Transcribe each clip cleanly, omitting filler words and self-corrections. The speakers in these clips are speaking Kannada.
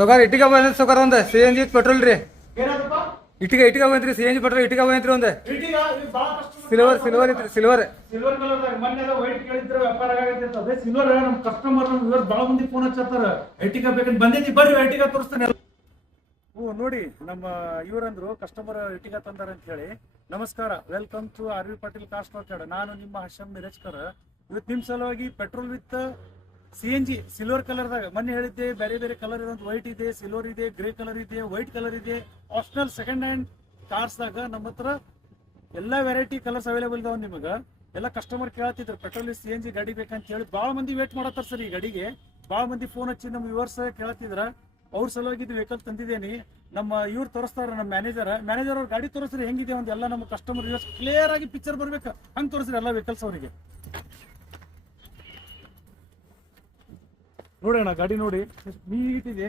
ಸೌಕಾರ ಇಟ್ಟಿಗೆ ಬಂದ್ರಿ ಸೌಕಾರ ಒಂದ್ CNG ಪೆಟ್ರೋಲ್ ರೀ. ಏನಪ್ಪ ಇಟ್ಟಿಗೆ ಬಂದ್ರಿ CNG ಪೆಟ್ರೋಲ್ ಇಟ್ಟಿಗೆ ಬಂದ್ರಿ ಒಂದ್ ಇಟ್ಟಿಗ ಭಾಳ ಕಷ್ಟ ಸಿಲ್ವರ್ ಐತ್ರಿ ಸಿಲ್ವರ್ ಕಲರ್ದಾಗ ಮೊನ್ನೆ ವೈಟ್ ಕೇಳಿದ್ರೆ ವ್ಯಾಪಾರ ಆಗೈತೆ ಅಂತ ಅದೇ ಸಿಲ್ವರ್ ನಮ್ಮ ಕಸ್ಟಮರ್ ನಮ್ಮ ಭಾಳ ಮಂದಿ ಫೋನ್ ಹಚ್ಚತ್ತಾರ ಐಟಿಗ ಬೇಕಂತ ಬಂದೈತಿ ಬರ್ರಿ ಐಟಿಗ ತೋರಿಸ್ತಾನೆ. ನೋಡಿ ನಮ್ಮ ಇವರಂದ್ರು ಕಸ್ಟಮರ್ ಐಟಿಗ ತಂದಾರ ಅಂತ ಹೇಳಿ. ನಮಸ್ಕಾರ, welcome to RV Patil car stock. ನಾನು ನಿಮ್ಮ ಹರ್ಷಮ್ ಮಿರಜ್ಕರ್. ಇವತ್ತು ನಿಮ್ಮ ಸಲುವಾಗಿ ಪೆಟ್ರೋಲ್ ವಿತ್ CNG ಸಿಲ್ವರ್ ಕಲರ್ದಾಗ ಮೊನ್ನೆ ಹೇಳಿದ್ದೆ ಬೇರೆ ಬೇರೆ ಕಲರ್ ಇರೋದು ವೈಟ್ ಇದೆ, ಸಿಲ್ವರ್ ಇದೆ, ಗ್ರೇ ಕಲರ್ ಇದೆ, ವೈಟ್ ಕಲರ್ ಇದೆ. ಆಪ್ಷನಲ್ ಸೆಕೆಂಡ್ ಹ್ಯಾಂಡ್ ಕಾರ್ಸ್ದಾಗ ನಮ್ಮ ಹತ್ರ ಎಲ್ಲ ವೆರೈಟಿ ಕಲರ್ಸ್ ಅವೈಲೇಬಲ್ ಇದಾವೆ. ನಿಮಗೆ ಎಲ್ಲ ಕಸ್ಟಮರ್ ಕೇಳ್ತಿದ್ರು ಪೆಟ್ರೋಲ್ CNG ಗಾಡಿ ಬೇಕಂತ ಹೇಳಿ. ಭಾಳ ಮಂದಿ ವೇಟ್ ಮಾಡತ್ತಾರ ಸರ್ ಈ ಗಾಡಿಗೆ. ಭಾಳ ಮಂದಿ ಫೋನ್ ಹಚ್ಚಿ ನಮ್ಮ ವ್ಯೂವರ್ಸ್ ಕೇಳ್ತಿದ್ರ. ಅವ್ರ ಸಲುವಾಗಿ ಇದು ವೆಹಿಕಲ್ ತಂದಿದ್ದೇನೆ. ನಮ್ಮ ಇವ್ರು ತೋರಿಸ್ತಾರ, ನಮ್ಮ ಮ್ಯಾನೇಜರ್ ಅವ್ರ ಗಾಡಿ ತೋರಿಸ್ರಿ ಹೆಂಗಿದೆ ಅಂತ ಎಲ್ಲ ನಮ್ಮ ಕಸ್ಟಮರ್ ವ್ಯೂವರ್ಸ್ ಕ್ಲಿಯರ್ ಆಗಿ ಪಿಕ್ಚರ್ ಬರ್ಬೇಕು ಹಂಗೆ ತೋರಿಸ್ರಿ ಎಲ್ಲ ವೆಹಿಕಲ್ಸ್ ಅವರಿಗೆ. ನೋಡೋಣ ಗಾಡಿ ನೋಡಿ ನೀಟ್ ಇದೆ,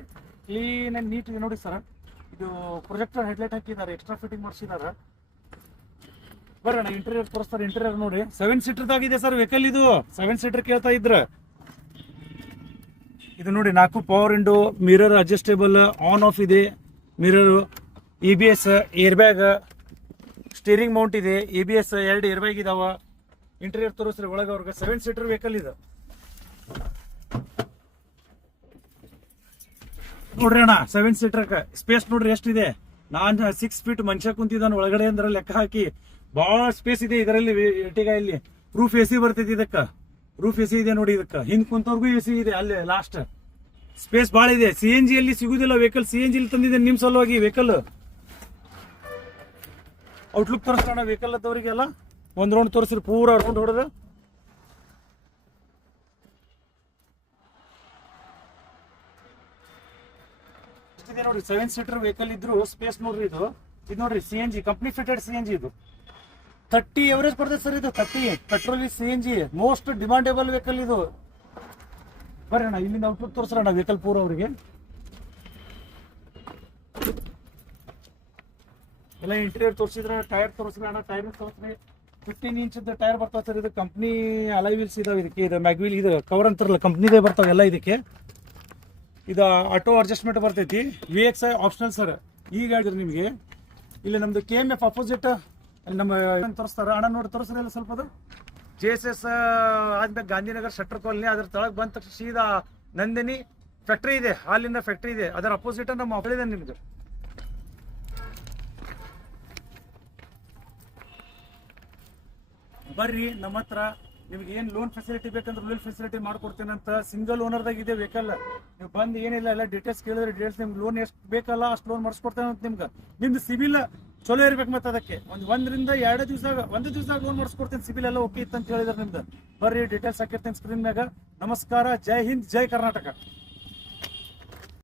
ಕ್ಲೀನ್ ಅಂಡ್ ನೀಟ್ ಇದೆ ನೋಡಿ ಸರ್. ಇದು ಪ್ರೊಜೆಕ್ಟರ್ ಹೆಡ್ಲೈಟ್ ಹಾಕಿದ್ದಾರೆ, ಎಕ್ಸ್ಟ್ರಾ ಫಿಟ್ಟಿಂಗ್ ಮಾಡಿಸಿದಾರೆ. ಬರೋಣ ಇಂಟೀರಿಯರ್ ತೋರಿಸ್ತಾರೆ. ಇಂಟೀರಿಯರ್ ನೋಡಿ 7 ಸೀಟರ್ದಾಗಿದೆ ಸರ್ ವೆಹಿಕಲ್. ಇದು 7 ಸೀಟರ್ ಕೇಳ್ತಾ ಇದ್ರ. ಇದು ನೋಡಿ 4 power window, mirror adjustable, on off ಇದೆ, mirror, ABS, air bag, steering mount ಇದೆ, ABS 2 ಏರ್ ಬ್ಯಾಗ್ ಇದಾವ. ಇಂಟೀರಿಯರ್ ತೋರಿಸ್ರಿ ಒಳಗೆ ಅವ್ರಿಗೆ. 7 ಸೀಟರ್ ವೆಹಿಕಲ್ ಇದು ನೋಡ್ರಿ ಅಣ್ಣ. 7 ಸೀಟರ್ ಸ್ಪೇಸ್ ನೋಡ್ರಿ ಎಷ್ಟಿದೆ. ನಾನು 6 ಫೀಟ್ ಮನುಷ್ಯ ಕುಂತಿದ್ದಾನೆ ಒಳಗಡೆ ಅಂದ್ರೆ ಲೆಕ್ಕ ಹಾಕಿ. ಬಹಳ ಸ್ಪೇಸ್ ಇದೆ ಇದರಲ್ಲಿ. ಇಟ್ಟಿಗ ಇಲ್ಲಿ ರೂಫ್ AC ಬರ್ತೈತಿ. ಇದಕ್ಕ ರೂಫ್ AC ಇದೆ ನೋಡಿ. ಇದಕ್ಕ ಹಿಂದ್ ಕುಂತವ್ರಿಗೂ AC ಇದೆ. ಅಲ್ಲಿ ಲಾಸ್ಟ್ ಸ್ಪೇಸ್ ಬಹಳ ಇದೆ. CNG ಅಲ್ಲಿ ಸಿಗುದಿಲ್ಲ ವೆಹಿಕಲ್. CNG ಇಲ್ಲಿ ತಂದಿದೆ ನಿಮ್ ಸಲುವಾಗಿ ವೆಹಿಕಲ್. ಔಟ್ಲುಕ್ ತೋರಿಸೋಣ ವೆಹಿಕಲ್ ಅದವರಿಗೆಲ್ಲ. ಒಂದ್ ರೌಂಡ್ ತೋರಿಸ್ರಿ, ಪೂರಾ ರೌಂಡ್ ಹೊಡೆದ. ನೋಡಿ 7 ಸೀಟರ್ ವೆಹಿಕಲ್ ಇದ್ರು ಸ್ಪೇಸ್ ನೋಡ್ರಿ. ಇದು ನೋಡ್ರಿ CNG ಕಂಪ್ನಿ ಫಿಟೆಡ್ CNG. ಇದು 30 ಎವರೇಜ್ ಬರ್ತದೆ ಸರ್. ಇದು 30 petrol CNG most demandable vehicle ಇದು. ಬರೋಣ ಇಲ್ಲಿಂದ ಔಟ್ಲುಕ್ ತೋರಿಸೋಣ ವೆಹಿಕಲ್ ಪೂರ ಅವರಿಗೆ. ಎಲ್ಲ ಇಂಟೀರಿಯರ್ ತೋರಿಸಿದ್ರೆ, ಟೈರ್ ತೋರಿಸ್ರಿ, ಟೈರ್ ತೋರಿಸ್ರಿ. 15 ಇಂಚ್ ಟೈರ್ ಬರ್ತಾವ ಸರ್. ಇದು ಕಂಪ್ನಿ ಅಲೈ ವೀಲ್ಸ್ ಇದಾವೆ ಇದಕ್ಕೆ. ಇದು ಮ್ಯಾಗ್ವೀಲ್, ಇದು ಕವರ್ ಅಂತಾರಲ್ಲ ಕಂಪ್ನಿದೇ ಬರ್ತಾವ ಎಲ್ಲ ಇದಕ್ಕೆ. ಇದು ಆಟೋ ಅಡ್ಜಸ್ಟ್ಮೆಂಟ್ ಬರ್ತೈತಿ. VXI optional sir. ಈಗ ಹೇಳಿದ್ರಿ ನಿಮಗೆ ಇಲ್ಲಿ ನಮ್ದು KMF ಅಪೋಸಿಟ್ ನಮ್ಮ ತೋರಿಸ್ತಾರ. ಅಣ್ಣ ನೋಡಿ ತೋರಿಸ್ರಿ ಎಲ್ಲ ಸ್ವಲ್ಪ. ಅದು JSS ಆದ್ಮೇಲೆ ಗಾಂಧಿನಗರ್ ಶೆಟ್ಟರ್ ಕಾಲನಿ. ಅದ್ರ ತಳಗ್ ಬಂದ ತಕ್ಷಣ ಸೀದಾ ನಂದಿನಿ ಫ್ಯಾಕ್ಟ್ರಿ ಇದೆ, ಹಾಲಿನ ಫ್ಯಾಕ್ಟ್ರಿ ಇದೆ. ಅದರ ಅಪೋಸಿಟ್ ನಮ್ಮ ಆಫರ್ ಇದೆ ನಿಮ್ದು. ಬರ್ರಿ ನಮ್ಮ ಹತ್ರ. ನಿಮ್ಗೆ ಏನ್ ಲೋನ್ ಫೆಸಿಲಿಟಿ ಬೇಕಂದ್ರೆ ಲೋನ್ ಫೆಸಿಲಿಟಿ ಮಾಡ್ಕೊಡ್ತೇನೆ ಅಂತ. ಸಿಂಗಲ್ ಓನರ್ದಾಗ ಇದೆ ವೆಹಿಕಲ್. ನೀವು ಬಂದು ಏನಿಲ್ಲ ಎಲ್ಲ ಡೀಟೇಲ್ಸ್ ಕೇಳಿದ್ರೆ ಡೀಟೇಲ್ಸ್ ನಿಮ್ಗೆ ಲೋನ್ ಎಷ್ಟು ಬೇಕಲ್ಲ ಅಷ್ಟು ಲೋನ್ ಮಾಡಿಸ್ಕೊಡ್ತೇನೆ ಅಂತ. ನಿಮ್ದು ಸಿಬಿಲ್ ಚಲೋ ಇರ್ಬೇಕು. ಮತ್ತೆ ಅದಕ್ಕೆ ಒಂದರಿಂದ 2 ದಿವಸ ಲೋನ್ ಮಾಡಿಸ್ಕೊಡ್ತೇನೆ. ಸಿಬಿಲ್ ಎಲ್ಲ ಓಕೆ ಇತ್ತು ಅಂತ ಹೇಳಿದ್ರೆ ನಿಮ್ದು. ಬರ್ರಿ ಡೀಟೇಲ್ಸ್ ಹಾಕಿರ್ತೇನೆ ಸ್ಕ್ರೀನ್ ಮ್ಯಾಗ. ನಮಸ್ಕಾರ, ಜೈ ಹಿಂದ್, ಜೈ ಕರ್ನಾಟಕ.